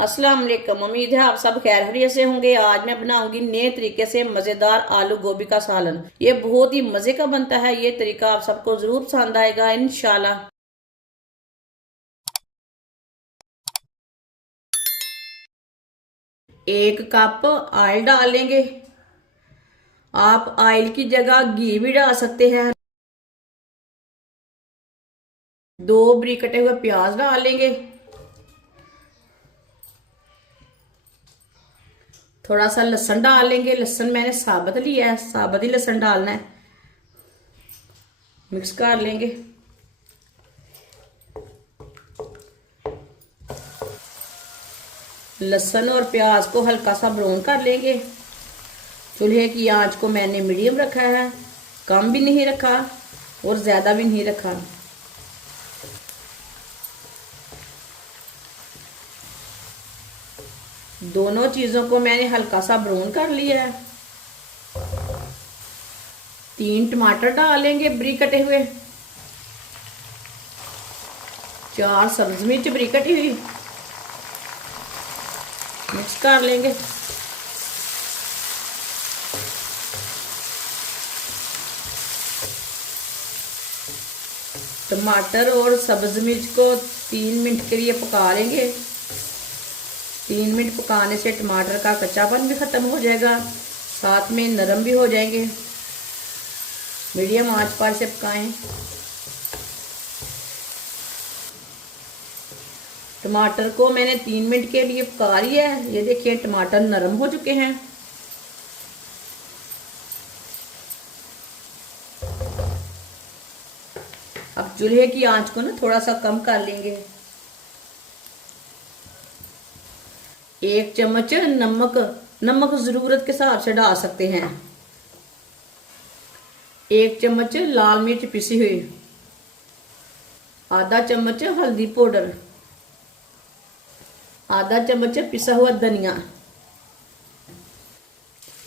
अस्सलाम वालेकुम। उम्मीद है आप सब खैर खैरियत से होंगे। आज मैं बनाऊंगी नए तरीके से मजेदार आलू गोभी का सालन। ये बहुत ही मजे का बनता है। ये तरीका आप सबको जरूर पसंद आएगा इंशाल्लाह। एक कप ऑयल डालेंगे। आप ऑयल की जगह घी भी डाल सकते हैं। दो बारीक कटे हुए प्याज डालेंगे। थोड़ा सा लहसुन डाल लेंगे। लहसुन मैंने साबुत लिया है, साबुत ही लहसुन डालना है। मिक्स कर लेंगे। लहसुन और प्याज को हल्का सा ब्राउन कर लेंगे। चूल्हे की आंच को मैंने मीडियम रखा है, कम भी नहीं रखा और ज़्यादा भी नहीं रखा। दोनों चीज़ों को मैंने हल्का सा ब्राउन कर लिया है। 3 टमाटर डालेंगे बारीक कटे हुए। 4 सब्ज मिर्च बारीक कटी हुई। मिक्स कर लेंगे। टमाटर और सब्ज मिर्च को 3 मिनट के लिए पका लेंगे। 3 मिनट पकाने से टमाटर का कच्चापन भी खत्म हो जाएगा, साथ में नरम भी हो जाएंगे। मीडियम आंच पर से पकाएं। टमाटर को मैंने 3 मिनट के लिए पका लिया है। ये देखिए टमाटर नरम हो चुके हैं। अब चूल्हे की आंच को ना थोड़ा सा कम कर लेंगे। 1 चम्मच नमक जरूरत के हिसाब से डाल सकते हैं। 1 चम्मच लाल मिर्च पिसी हुई। आधा चम्मच हल्दी पाउडर। आधा चम्मच पिसा हुआ धनिया।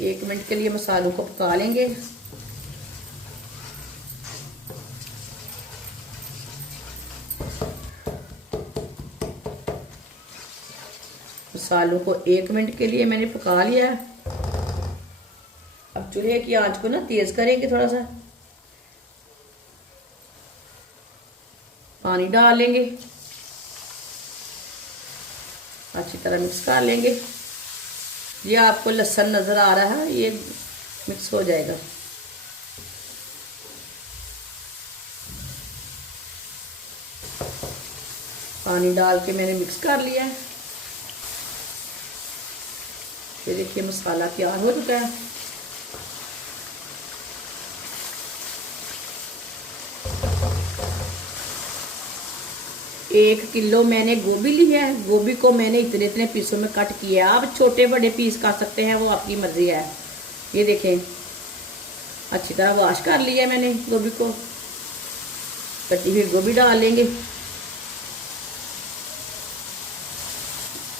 1 मिनट के लिए मसालों को पका लेंगे। मसालों को 1 मिनट के लिए मैंने पका लिया है। अब चूल्हे की आंच को ना तेज करेंगे। थोड़ा सा पानी डाल लेंगे। अच्छी तरह मिक्स कर लेंगे। ये आपको लहसुन नजर आ रहा है, ये मिक्स हो जाएगा। पानी डाल के मैंने मिक्स कर लिया है। ये देखिए मसाला तैयार हो चुका है। एक किलो मैंने गोभी ली है। गोभी को मैंने इतने इतने पीसों में कट किया है। आप छोटे बड़े पीस कर सकते हैं, वो आपकी मर्जी है। ये देखें अच्छी तरह वॉश कर लिया मैंने गोभी को। कटी हुई गोभी डाल लेंगे।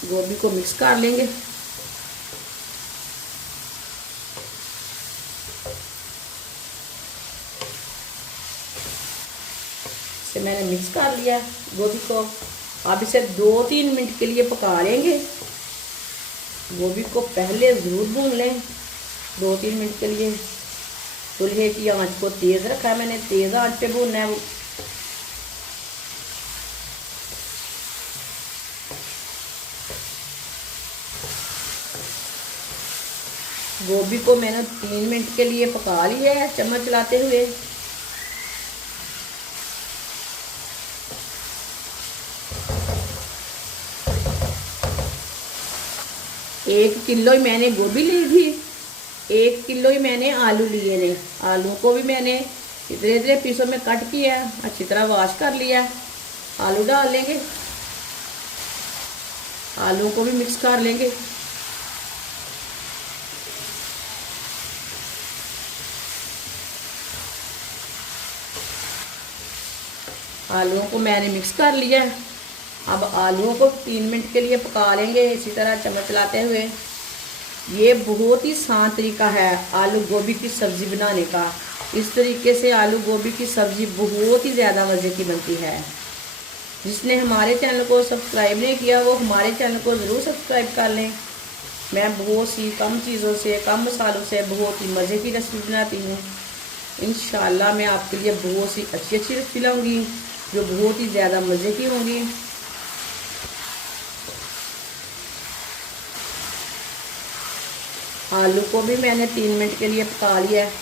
गोभी को मिक्स कर लेंगे। इसे मैंने मिक्स कर लिया गोभी को। अब इसे 2-3 मिनट के लिए पका लेंगे। गोभी को पहले ज़रूर भून लें 2-3 मिनट के लिए। चूल्हे की आंच को तेज़ रखा है मैंने, तेज़ आंच पे भूनना है। गोभी को मैंने 3 मिनट के लिए पका लिया है चम्मच चलाते हुए। 1 किलो ही मैंने गोभी ली थी। 1 किलो ही मैंने आलू लिए ने। आलू को भी मैंने इतने इतने पीसों में कट किया, अच्छी तरह वॉश कर लिया। आलू डाल लेंगे। आलू को भी मिक्स कर लेंगे। आलूओं को मैंने मिक्स कर लिया। अब आलूओं को 3 मिनट के लिए पका लेंगे इसी तरह चम्मच चलाते हुए। ये बहुत ही आसान तरीका है आलू गोभी की सब्ज़ी बनाने का। इस तरीके से आलू गोभी की सब्ज़ी बहुत ही ज़्यादा मज़े की बनती है। जिसने हमारे चैनल को सब्सक्राइब नहीं किया वो हमारे चैनल को ज़रूर सब्सक्राइब कर लें। मैं बहुत सी कम चीज़ों से, कम मसालों से बहुत ही मज़े की रेसिपी बनाती हूँ। इंशाल्लाह मैं आपके लिए बहुत सी अच्छी अच्छी रेसिपी लाऊंगी जो बहुत ही ज़्यादा मज़े की होंगी। आलू को भी मैंने 3 मिनट के लिए पका लिया है।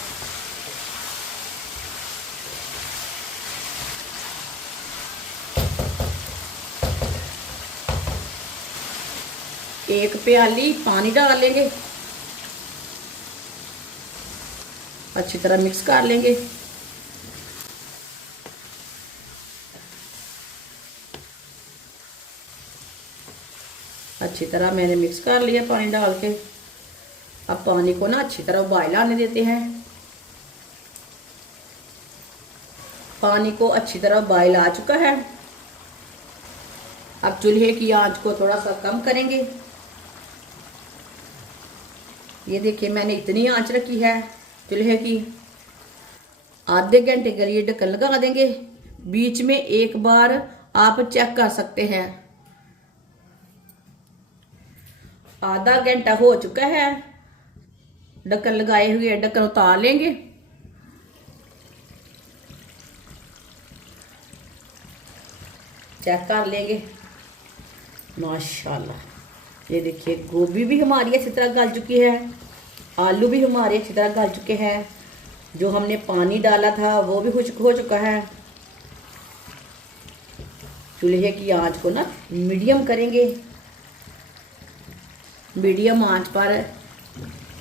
एक प्याली पानी डाल लेंगे, अच्छी तरह मिक्स कर लेंगे। अच्छी तरह मैंने मिक्स कर लिया पानी डाल के। अब पानी को ना अच्छी तरह उबाल आने देते हैं। पानी को अच्छी तरह उबाल आ चुका है। अब चूल्हे की आंच को थोड़ा सा कम करेंगे। ये देखिए मैंने इतनी आंच रखी है चूल्हे की। आधे घंटे के लिए ढक्कन लगा देंगे। बीच में एक बार आप चेक कर सकते हैं। आधा घंटा हो चुका है ढक्कन लगाए हुए। ढक्कन उतार लेंगे। चेक कर लेंगे। माशाल्लाह ये देखिए गोभी भी हमारी अच्छी तरह गल चुकी है, आलू भी हमारे अच्छी तरह गल चुके हैं। जो हमने पानी डाला था वो भी खुश्क हो चुका है। चूल्हे की आंच को ना मीडियम करेंगे। मीडियम आंच पर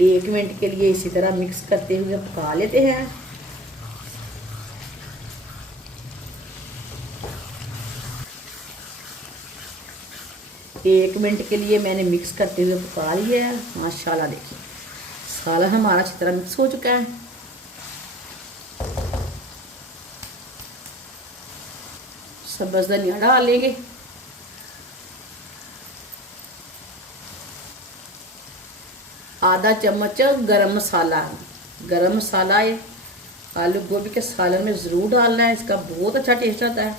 1 मिनट के लिए इसी तरह मिक्स करते हुए पका लेते हैं। एक मिनट के लिए मैंने मिक्स करते हुए पका लिया है। माशाल्लाह देखिए सालन हमारा अच्छी तरह मिक्स हो चुका है। सब्ज़ धनिया डाल लेंगे। आधा चम्मच गरम मसाला। गरम मसाला आलू गोभी के सालन में ज़रूर डालना है, इसका बहुत अच्छा टेस्ट आता है।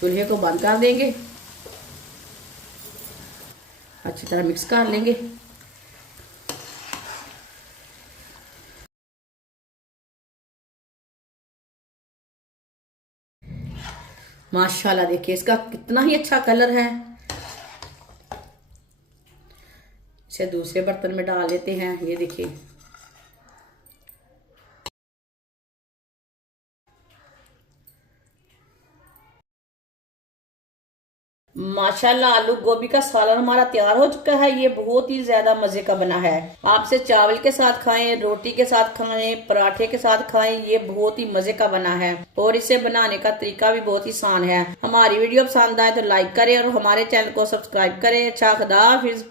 चूल्हे को बंद कर देंगे। अच्छी तरह मिक्स कर लेंगे। माशाल्लाह देखिए इसका कितना ही अच्छा कलर है। इसे दूसरे बर्तन में डाल लेते हैं। ये देखिए माशाल्लाह आलू गोभी का सालन हमारा तैयार हो चुका है। ये बहुत ही ज्यादा मजे का बना है। आपसे चावल के साथ खाएं, रोटी के साथ खाएं, पराठे के साथ खाएं, ये बहुत ही मजे का बना है। और इसे बनाने का तरीका भी बहुत ही आसान है। हमारी वीडियो पसंद आए तो लाइक करें और हमारे चैनल को सब्सक्राइब करें। अच्छा खुदा हाफिज।